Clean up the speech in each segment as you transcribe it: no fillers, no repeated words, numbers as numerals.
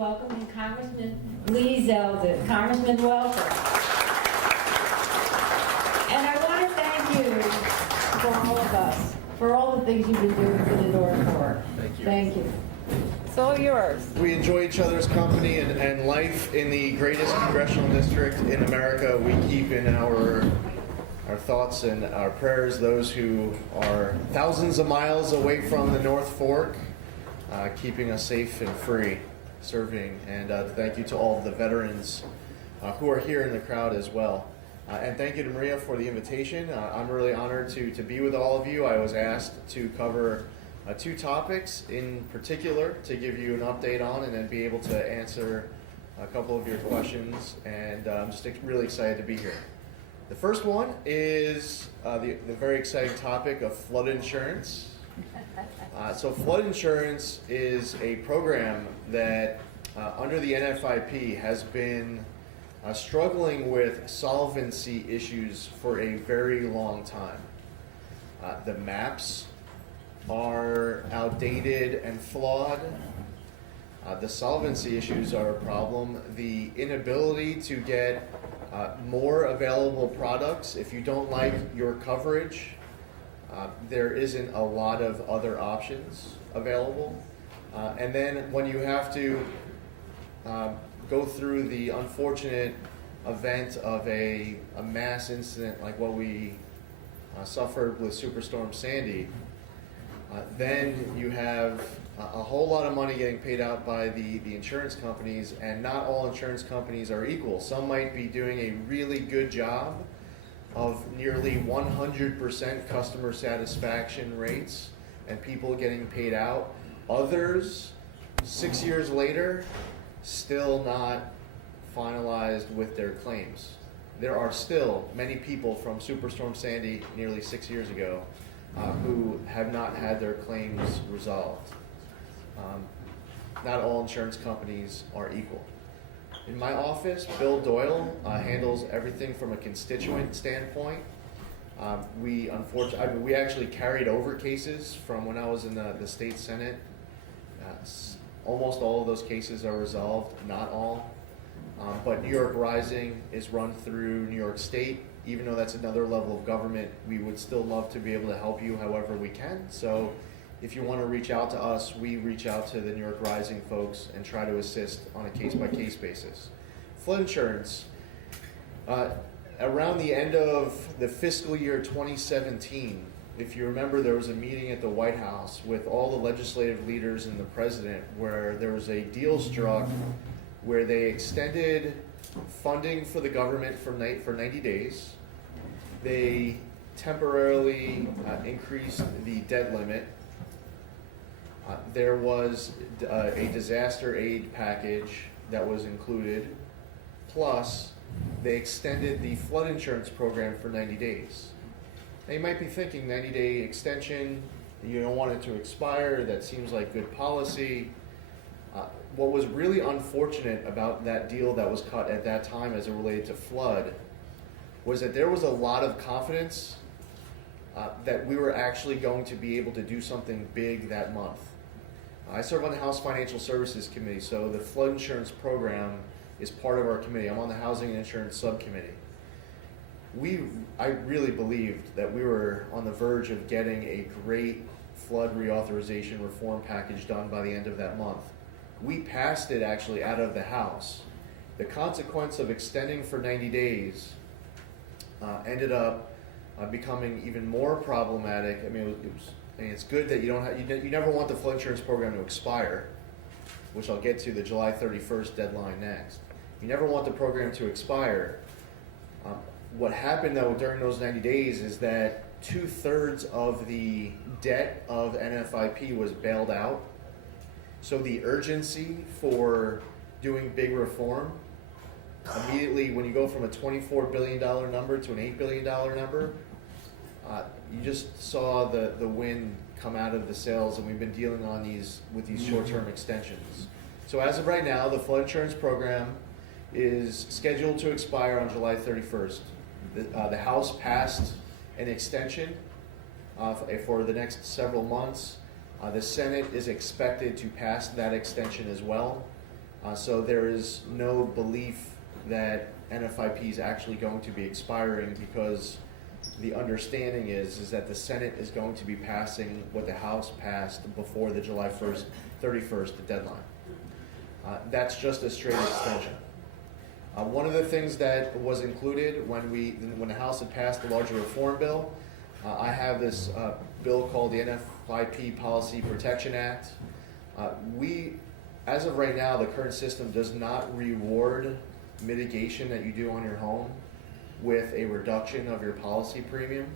welcoming Congressman Lee Zeldin. Congressman, welcome. And I want to thank you for all of us, for all the things you've been doing for the North Fork. Thank you. Thank you. It's all yours. We enjoy each other's company and life in the greatest congressional district in America. We keep in our thoughts and our prayers those who are thousands of miles away from the North Fork, keeping us safe and free, serving. And thank you to all of the veterans who are here in the crowd as well. And thank you to Maria for the invitation. I'm really honored to be with all of you. I was asked to cover two topics in particular to give you an update on and then be able to answer a couple of your questions. And I'm just really excited to be here. The first one is the very exciting topic of flood insurance. So flood insurance is a program that under the NFIP has been struggling with solvency issues for a very long time. The maps are outdated and flawed. The solvency issues are a problem. The inability to get more available products. If you don't like your coverage, there isn't a lot of other options available. And then when you have to go through the unfortunate event of a mass incident like what we suffered with Superstorm Sandy, then you have a whole lot of money getting paid out by the insurance companies, and not all insurance companies are equal. Some might be doing a really good job of nearly 100% customer satisfaction rates and people getting paid out. Others, 6 years later, still not finalized with their claims. There are still many people from Superstorm Sandy nearly 6 years ago who have not had their claims resolved. Not all insurance companies are equal. In my office, Bill Doyle handles everything from a constituent standpoint. We actually carried over cases from when I was in the state senate. Almost all of those cases are resolved, not all. But New York Rising is run through New York State. Even though that's another level of government, we would still love to be able to help you however we can. So if you want to reach out to us, we reach out to the New York Rising folks and try to assist on a case-by-case basis. Flood insurance, around the end of the fiscal year 2017, if you remember, there was a meeting at the White House with all the legislative leaders and the president where there was a deal struck where they extended funding for the government for 90 days. They temporarily increased the debt limit. There was a disaster aid package that was included, plus they extended the flood insurance program for 90 days. Now you might be thinking 90-day extension, you don't want it to expire, that seems like good policy. What was really unfortunate about that deal that was cut at that time as it related to flood was that there was a lot of confidence that we were actually going to be able to do something big that month. I serve on the House Financial Services Committee, so the flood insurance program is part of our committee. I'm on the Housing and Insurance Subcommittee. I really believed that we were on the verge of getting a great flood reauthorization reform package done by the end of that month. We passed it actually out of the House. The consequence of extending for 90 days ended up becoming even more problematic. I mean, it's good that you never want the flood insurance program to expire, which I'll get to the July 31st deadline next. You never want the program to expire. What happened though during those 90 days is that 2/3 of the debt of NFIP was bailed out. So the urgency for doing big reform, immediately when you go from a $24 billion number to an $8 billion number, you just saw the wind come out of the sails, and we've been dealing with these short-term extensions. So as of right now, the flood insurance program is scheduled to expire on July 31st. The House passed an extension for the next several months. The Senate is expected to pass that extension as well. So there is no belief that NFIP is actually going to be expiring, because the understanding is that the Senate is going to be passing what the House passed before the July 31st deadline. That's just a straight extension. One of the things that was included when the House had passed the larger reform bill, I have this bill called the NFIP Policy Protection Act. As of right now, the current system does not reward mitigation that you do on your home with a reduction of your policy premium.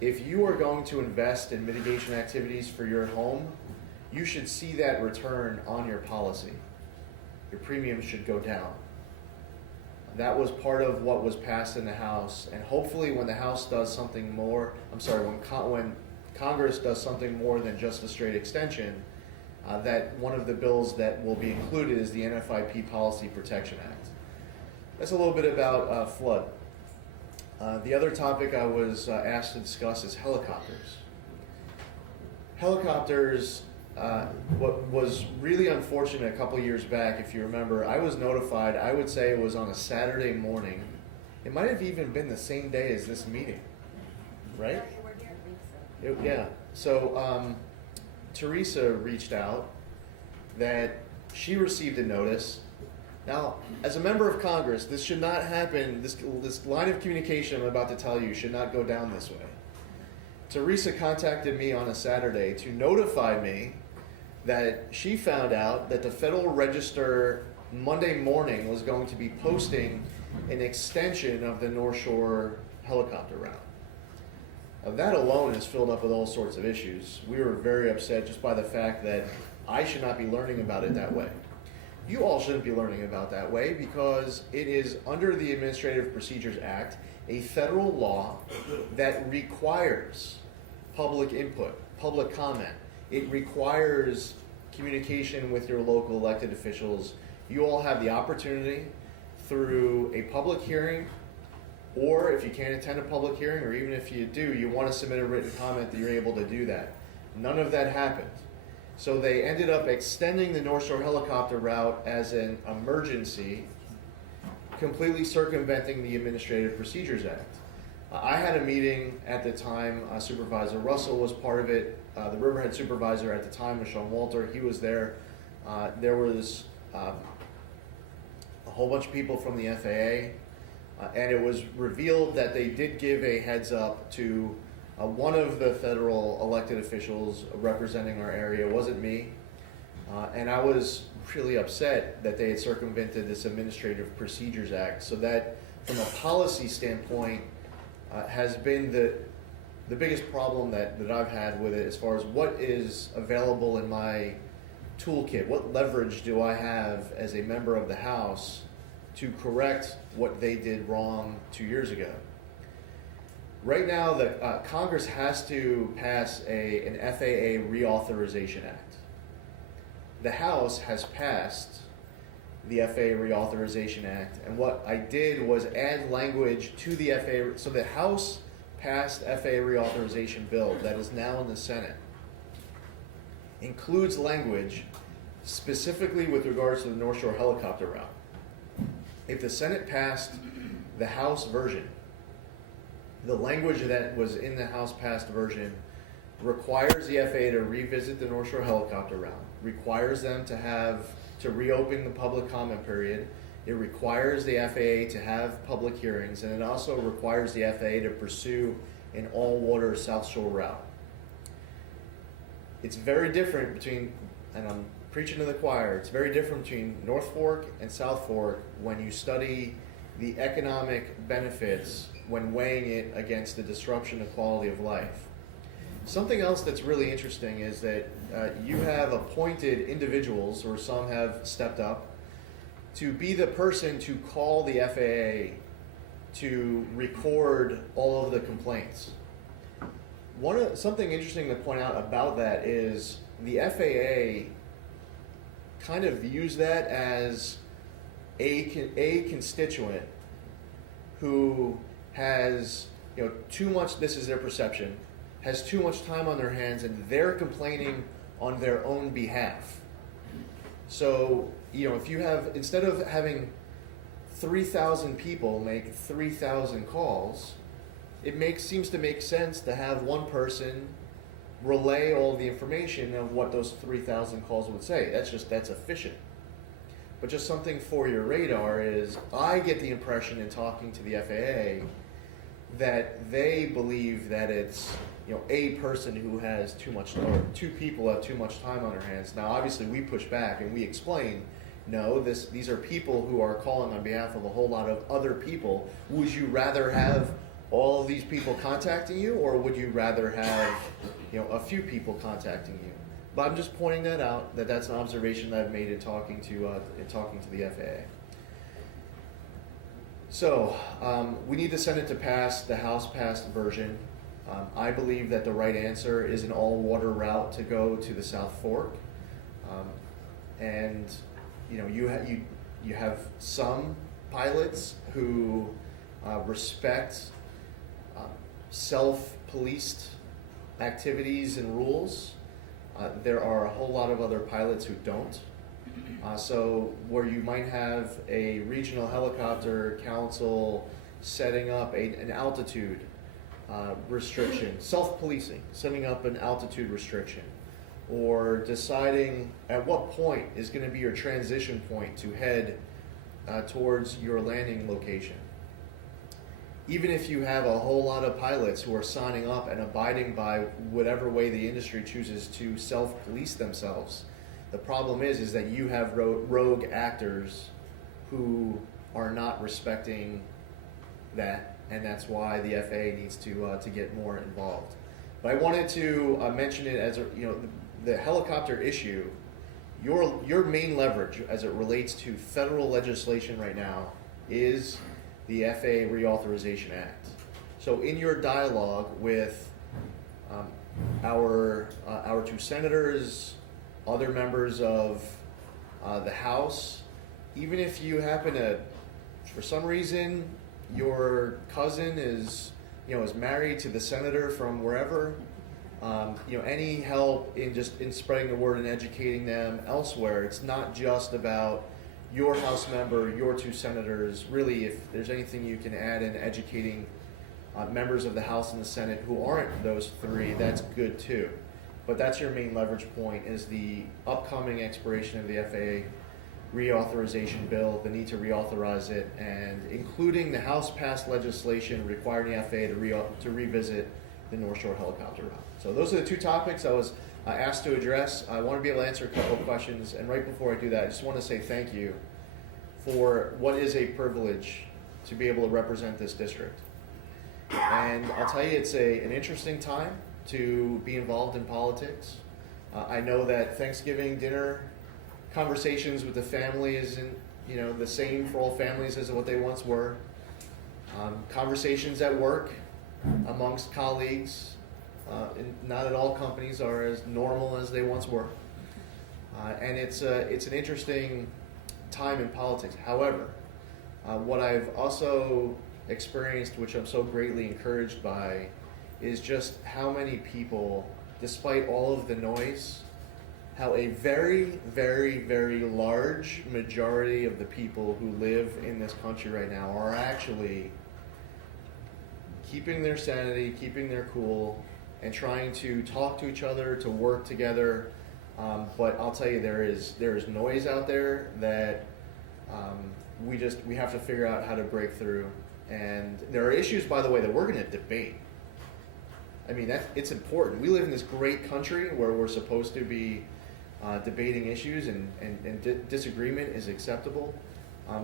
If you are going to invest in mitigation activities for your home, you should see that return on your policy. Your premium should go down. That was part of what was passed in the House, and hopefully when the House does something more, when Congress does something more than just a straight extension, that one of the bills that will be included is the NFIP Policy Protection Act. That's a little bit about flood. The other topic I was asked to discuss is helicopters. Helicopters, what was really unfortunate a couple years back, if you remember, I was notified, I would say it was on a Saturday morning. It might have even been the same day as this meeting, right? Yeah. So Teresa reached out that she received a notice. Now, as a member of Congress, this should not happen. This line of communication I'm about to tell you should not go down this way. Teresa contacted me on a Saturday to notify me that she found out that the Federal Register Monday morning was going to be posting an extension of the North Shore helicopter route. Now, that alone is filled up with all sorts of issues. We were very upset just by the fact that I should not be learning about it that way. You all shouldn't be learning about that way, because it is under the Administrative Procedures Act, a federal law that requires public input, public comment. It requires communication with your local elected officials. You all have the opportunity through a public hearing, or if you can't attend a public hearing, or even if you do, you want to submit a written comment, that you're able to do that. None of that happened. So they ended up extending the North Shore helicopter route as an emergency, completely circumventing the Administrative Procedures Act. I had a meeting at the time. Supervisor Russell was part of it. The Riverhead supervisor at the time was Sean Walter. He was there. There was a whole bunch of people from the FAA, and it was revealed that they did give a heads up to one of the federal elected officials representing our area. It wasn't me. And I was really upset that they had circumvented this Administrative Procedures Act. So that, from a policy standpoint, has been the biggest problem that I've had with it, as far as what is available in my toolkit. What leverage do I have as a member of the House to correct what they did wrong 2 years ago? Right now, the Congress has to pass an FAA Reauthorization Act. The House has passed the FAA Reauthorization Act, and what I did was add language to the FAA. So the House passed FAA Reauthorization bill that is now in the Senate includes language specifically with regards to the North Shore helicopter route. If the Senate passed the House version, the language that was in the House passed version requires the FAA to revisit the North Shore helicopter route, requires them to reopen the public comment period. It requires the FAA to have public hearings, and it also requires the FAA to pursue an all-water South Shore route. It's very different between, and I'm preaching to the choir, it's very different between North Fork and South Fork when you study the economic benefits when weighing it against the disruption of quality of life. Something else that's really interesting is that you have appointed individuals, or some have stepped up, to be the person to call the FAA to record all of the complaints. Something interesting to point out about that is the FAA kind of views that as a constituent who has too much, this is their perception, has too much time on their hands, and they're complaining on their own behalf. So if you have, instead of having 3,000 people make 3,000 calls, it seems to make sense to have one person relay all the information of what those 3,000 calls would say. That's efficient. But just something for your radar is, I get the impression in talking to the FAA that they believe that it's a person who has too much, or two people have too much time on their hands. Now, obviously, we push back and we explain, no, these are people who are calling on behalf of a whole lot of other people. Would you rather have all of these people contacting you, or would you rather have a few people contacting you? But I'm just pointing that out, that's an observation that I've made in talking to the FAA. So we need the Senate to pass the House passed version. I believe that the right answer is an all-water route to go to the South Fork, and you have some pilots who respect self-policed activities and rules. There are a whole lot of other pilots who don't. So where you might have a regional helicopter council setting up an altitude restriction, self-policing, setting up an altitude restriction, or deciding at what point is going to be your transition point to head towards your landing location. Even if you have a whole lot of pilots who are signing up and abiding by whatever way the industry chooses to self-police themselves, the problem is that you have rogue actors who are not respecting that, and that's why the FAA needs to get more involved. But I wanted to mention it as the helicopter issue. Your main leverage as it relates to federal legislation right now is the FAA Reauthorization Act. So in your dialogue with our two senators, other members of the House, even if you happen to, for some reason, your cousin is married to the senator from wherever, any help in spreading the word and educating them elsewhere. It's not just about your House member, your two senators. Really, if there's anything you can add in educating members of the House and the Senate who aren't those three, that's good too. But that's your main leverage point, is the upcoming expiration of the FAA reauthorization bill, the need to reauthorize it, and including the House-passed legislation requiring the FAA to revisit the North Shore helicopter route. So those are the two topics I was asked to address. I want to be able to answer a couple of questions, and right before I do that, I just want to say thank you for what is a privilege to be able to represent this district. And I'll tell you, it's an interesting time to be involved in politics. I know that Thanksgiving dinner conversations with the family isn't the same for all families as what they once were. Conversations at work amongst colleagues, not at all companies are as normal as they once were. And it's an interesting time in politics. However, what I've also experienced, which I'm so greatly encouraged by, is just how many people, despite all of the noise, how a very, very, very large majority of the people who live in this country right now are actually keeping their sanity, keeping their cool, and trying to talk to each other, to work together. But I'll tell you, there is noise out there that we have to figure out how to break through. And there are issues, by the way, that we're going to debate. I mean, it's important. We live in this great country where we're supposed to be debating issues, and disagreement is acceptable.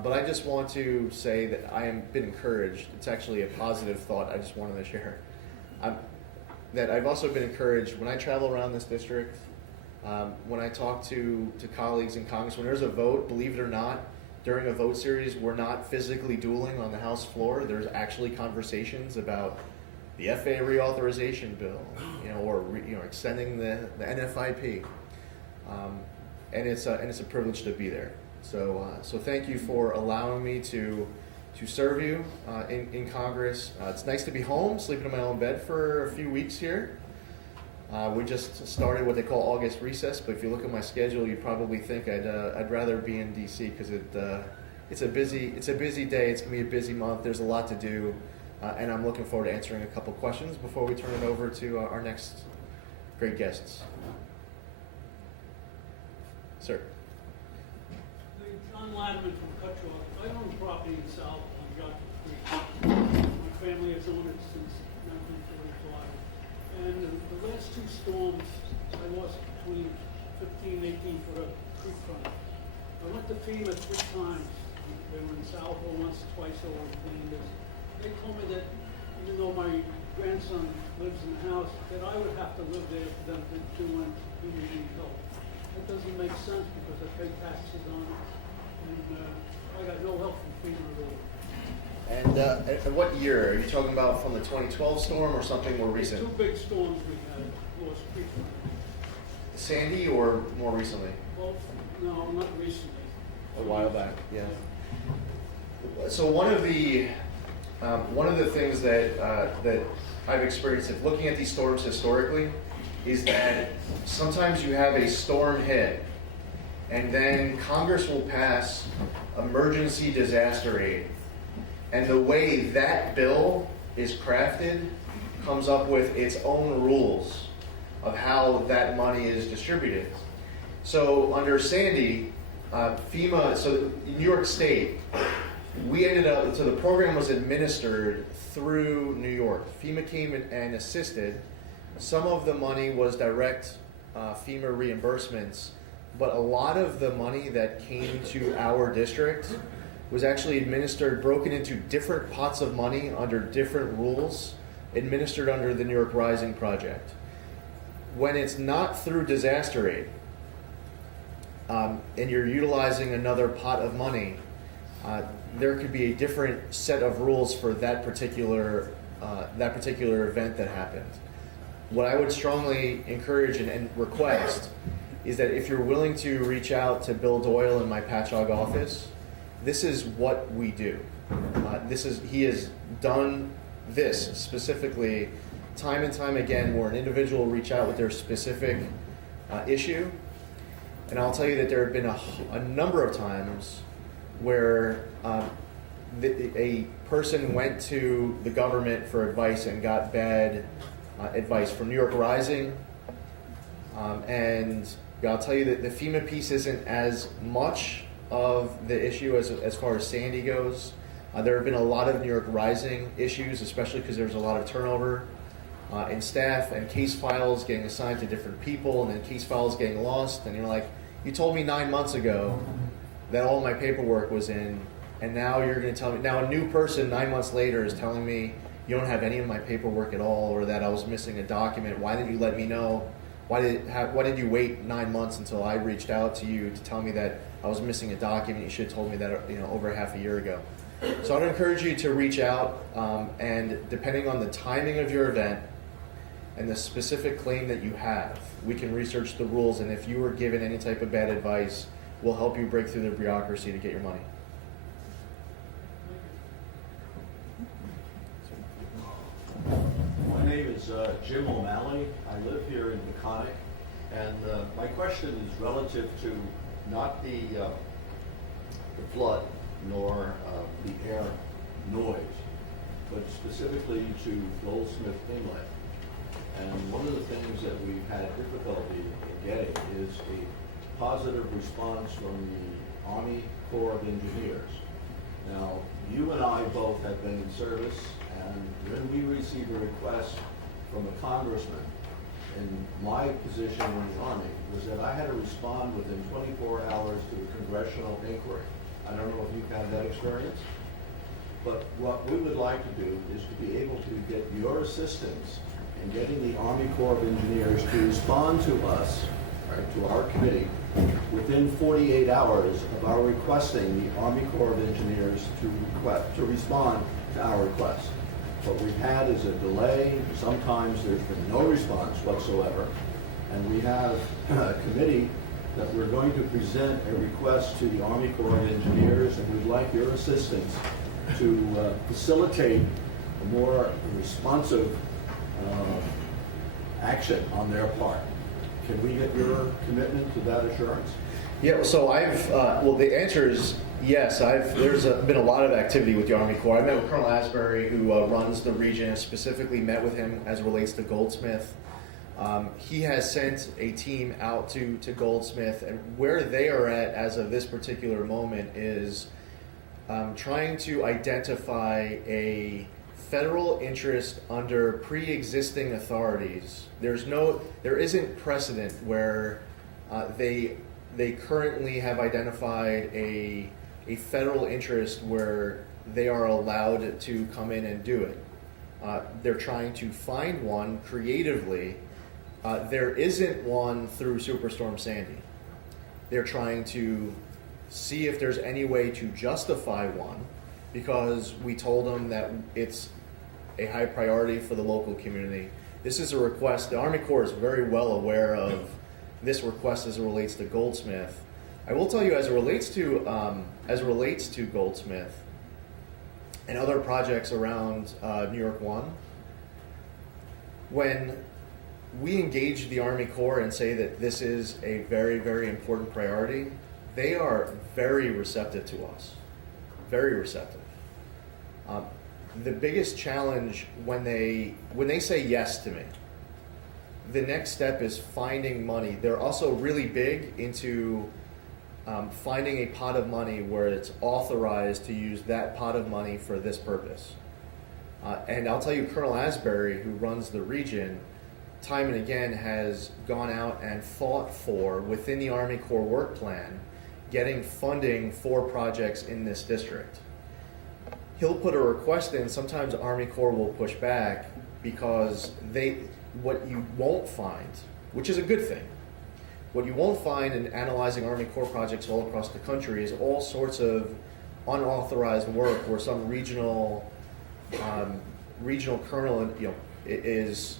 But I just want to say that I have been encouraged. It's actually a positive thought I just wanted to share. That I've also been encouraged when I travel around this district, when I talk to colleagues in Congress, when there's a vote, believe it or not, during a vote series, we're not physically dueling on the House floor. There's actually conversations about the FAA reauthorization bill, or extending the NFIP, and it's a privilege to be there. So thank you for allowing me to serve you in Congress. It's nice to be home, sleeping in my own bed for a few weeks here. We just started what they call August recess, but if you look at my schedule, you'd probably think I'd rather be in DC because it's a busy day. It's gonna be a busy month. There's a lot to do, and I'm looking forward to answering a couple questions before we turn it over to our next great guests. Sir. John Ladman from Cutchogue. I own property in South on Johnson Creek. My family has owned it since 1945. And the last two storms, I lost between 15 and 18 foot of creek front. I went to FEMA 3 times. They were in Southold once, twice over cleaned this. They told me that even though my grandson lives in the house, that I would have to live there for them to do any help. That doesn't make sense because I pay taxes on it. And I got no help from FEMA at all. And what year? Are you talking about from the 2012 storm or something more recent? 2 big storms we had, lost creek front. Sandy or more recently? Well, no, not recently. A while back, yeah. So one of the things that I've experienced in looking at these storms historically is that sometimes you have a storm hit, and then Congress will pass emergency disaster aid, and the way that bill is crafted comes up with its own rules of how that money is distributed. So under Sandy, FEMA, so New York State, we ended up, so the program was administered through New York. FEMA came and assisted. Some of the money was direct FEMA reimbursements, but a lot of the money that came to our district was actually administered, broken into different pots of money under different rules, administered under the New York Rising Project. When it's not through disaster aid, and you're utilizing another pot of money, there could be a different set of rules for that particular event that happened. What I would strongly encourage and request is that if you're willing to reach out to Bill Doyle in my Patchogue office, this is what we do. He has done this specifically time and time again, where an individual will reach out with their specific issue. And I'll tell you that there have been a number of times where a person went to the government for advice and got bad advice from New York Rising. And I'll tell you that the FEMA piece isn't as much of the issue as far as Sandy goes. There have been a lot of New York Rising issues, especially because there's a lot of turnover in staff and case files getting assigned to different people, and then case files getting lost. And you're like, you told me 9 months ago that all my paperwork was in, and now you're going to tell me, now a new person 9 months later is telling me you don't have any of my paperwork at all, or that I was missing a document. Why didn't you let me know? Why did you wait 9 months until I reached out to you to tell me that I was missing a document? You should have told me that over half a year ago. So I'd encourage you to reach out, and depending on the timing of your event and the specific claim that you have, we can research the rules, and if you were given any type of bad advice, we'll help you break through the bureaucracy to get your money. My name is Jim O'Malley. I live here in Peconic, and my question is relative to not the flood nor the air noise, but specifically to Goldsmith Inlet. And one of the things that we've had difficulty in getting is a positive response from the Army Corps of Engineers. Now, you and I both have been in service, and when we received a request from a congressman, in my position in the Army, was that I had to respond within 24 hours to a congressional inquiry. I don't know if you've had that experience, but what we would like to do is to be able to get your assistance in getting the Army Corps of Engineers to respond to us, right, to our committee, within 48 hours of our requesting the Army Corps of Engineers to respond to our request. What we've had is a delay. Sometimes there's been no response whatsoever. And we have a committee that we're going to present a request to the Army Corps of Engineers, and we'd like your assistance to facilitate a more responsive action on their part. Can we get your commitment to that assurance? Yeah, so well, the answer is yes. There's been a lot of activity with the Army Corps. I met with Colonel Asbury, who runs the region, specifically met with him as it relates to Goldsmith. He has sent a team out to Goldsmith, and where they are at as of this particular moment is trying to identify a federal interest under pre-existing authorities. There isn't precedent where they currently have identified a federal interest where they are allowed to come in and do it. They're trying to find one creatively. There isn't one through Superstorm Sandy. They're trying to see if there's any way to justify one, because we told them that it's a high priority for the local community. This is a request. The Army Corps is very well aware of this request as it relates to Goldsmith. I will tell you, as it relates to Goldsmith and other projects around New York One, when we engage the Army Corps and say that this is a very, very important priority, they are very receptive to us. Very receptive. The biggest challenge when they say yes to me, the next step is finding money. They're also really big into finding a pot of money where it's authorized to use that pot of money for this purpose. And I'll tell you, Colonel Asbury, who runs the region, time and again has gone out and fought for, within the Army Corps work plan, getting funding for projects in this district. He'll put a request in. Sometimes Army Corps will push back because what you won't find, which is a good thing, what you won't find in analyzing Army Corps projects all across the country is all sorts of unauthorized work where some regional colonel, is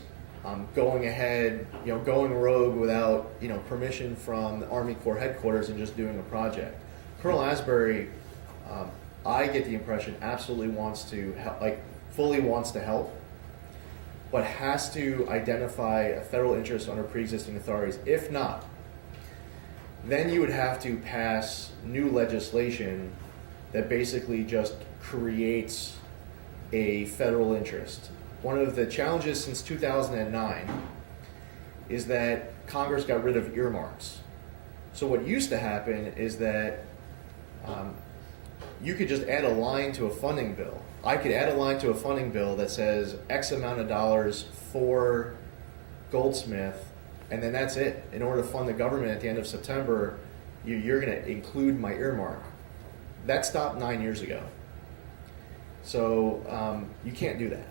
going ahead, going rogue without, permission from the Army Corps headquarters and just doing a project. Colonel Asbury, I get the impression, absolutely wants to help, fully wants to help, but has to identify a federal interest under pre-existing authorities. If not, then you would have to pass new legislation that basically just creates a federal interest. One of the challenges since 2009 is that Congress got rid of earmarks. So what used to happen is that you could just add a line to a funding bill. I could add a line to a funding bill that says X amount of dollars for Goldsmith, and then that's it. In order to fund the government at the end of September, you're going to include my earmark. That stopped 9 years ago. So you can't do that.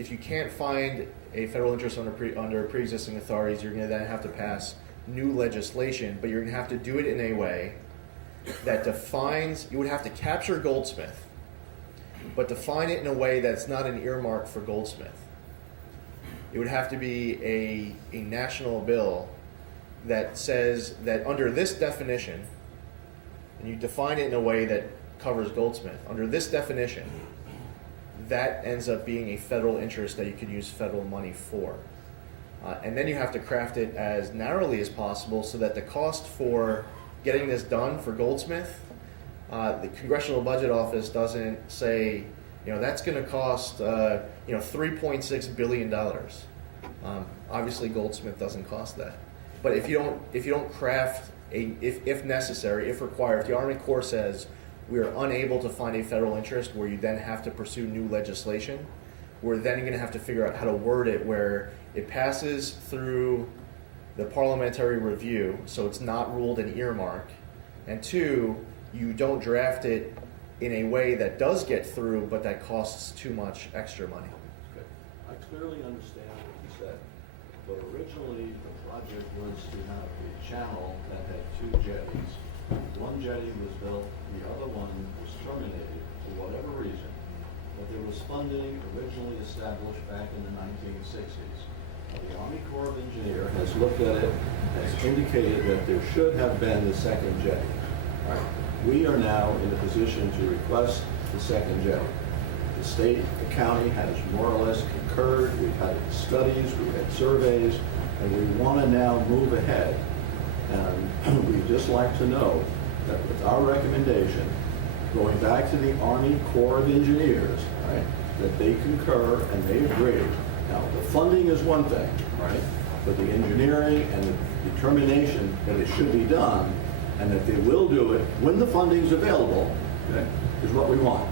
If you can't find a federal interest under pre-existing authorities, you're going to then have to pass new legislation, but you're going to have to do it in a way that defines, you would have to capture Goldsmith, but define it in a way that's not an earmark for Goldsmith. It would have to be a national bill that says that under this definition, and you define it in a way that covers Goldsmith, under this definition, that ends up being a federal interest that you could use federal money for. And then you have to craft it as narrowly as possible so that the cost for getting this done for Goldsmith, the Congressional Budget Office doesn't say, that's going to cost, $3.6 billion. Obviously, Goldsmith doesn't cost that. But if you don't craft if necessary, if required, if the Army Corps says we are unable to find a federal interest where you then have to pursue new legislation, we're then going to have to figure out how to word it where it passes through the parliamentary review, so it's not ruled an earmark, and two, you don't draft it in a way that does get through, but that costs too much extra money. Okay. I clearly understand what you said, but originally the project was to have a channel that had two jetties. One jetty was built, the other one was terminated for whatever reason, but there was funding originally established back in the 1960s. The Army Corps of Engineers has looked at it, has indicated that there should have been the second jetty. We are now in a position to request the second jetty. The state, the county has more or less concurred. We've had studies, we've had surveys, and we want to now move ahead. And we'd just like to know that with our recommendation, going back to the Army Corps of Engineers, right, that they concur and they agree. Now, the funding is one thing, right? But the engineering and the determination that it should be done and that they will do it when the funding's available, okay, is what we want.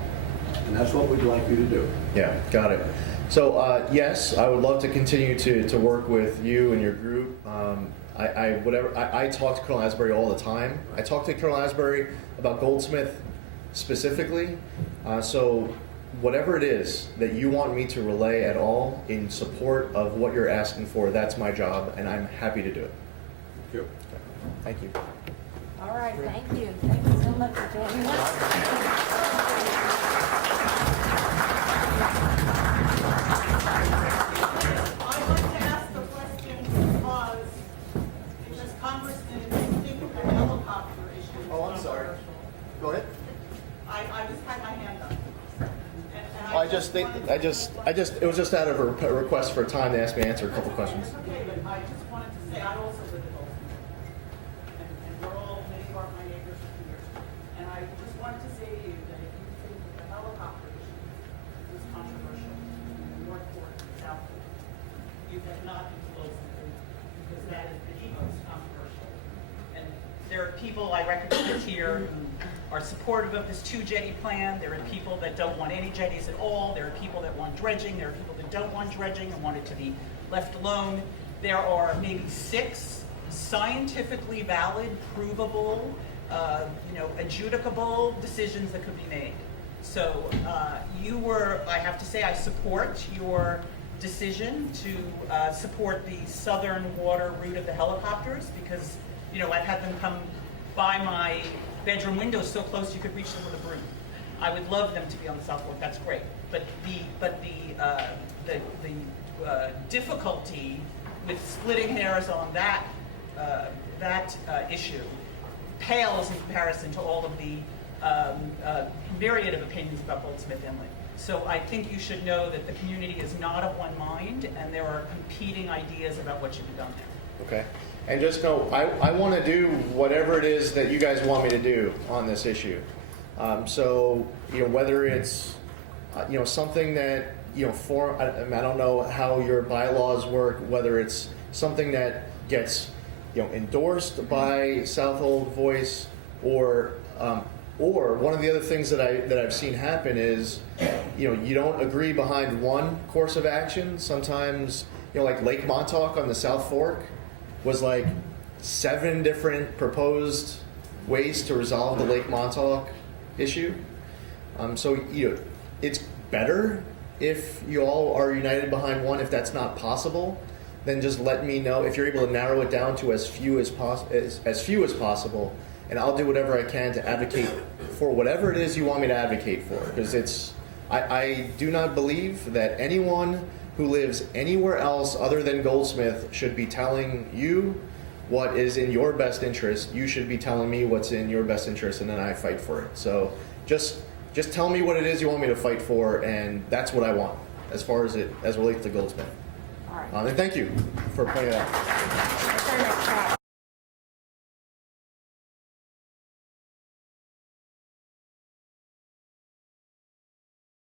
And that's what we'd like you to do. Yeah, got it. So yes, I would love to continue to work with you and your group. I talk to Colonel Asbury all the time. I talk to Colonel Asbury about Goldsmith specifically. So whatever it is that you want me to relay at all in support of what you're asking for, that's my job, and I'm happy to do it. Thank you. Thank you. All right, thank you. Thank you so much for joining us. I'd like to ask the question because Congressman is thinking of the helicopter issue. Oh, I'm sorry. Go ahead. I just had my hand up. And Well, it was just out of a request for time to ask me to answer a couple questions. Okay, but I just wanted to say, I also live in Goldsmith. And we're all, many of my neighbors are here. And I just wanted to say to you that if you think that the helicopter issue was controversial, Northport, Southport, you have not been close to it, because that is the most controversial. And there are people I recognize here who are supportive of this two-jetty plan. There are people that don't want any jetties at all. There are people that want dredging. There are people that don't want dredging and want it to be left alone. There are maybe 6 scientifically valid, provable, adjudicable decisions that could be made. So I have to say, I support your decision to support the southern water route of the helicopters, because, I've had them come by my bedroom window so close you could reach them with a broom. I would love them to be on the South Fork. That's great. But the difficulty with splitting hairs on that issue pales in comparison to all of the myriad of opinions about Goldsmith Inlet. So I think you should know that the community is not of one mind, and there are competing ideas about what should be done there. Okay. And just know, I want to do whatever it is that you guys want me to do on this issue. So, whether it's, something that, I don't know how your bylaws work, whether it's something that gets, endorsed by Southold Voice, or one of the other things that I've seen happen is, you don't agree behind one course of action. Sometimes, like Lake Montauk on the South Fork was like 7 different proposed ways to resolve the Lake Montauk issue. So it's better if you all are united behind one. If that's not possible, then just let me know. If you're able to narrow it down to as few as possible, and I'll do whatever I can to advocate for whatever it is you want me to advocate for. Because I do not believe that anyone who lives anywhere else other than Goldsmith should be telling you what is in your best interest. You should be telling me what's in your best interest, and then I fight for it. So just tell me what it is you want me to fight for, and that's what I want as far as it relates to Goldsmith. All right. And thank you for pointing it out. That's our next topic.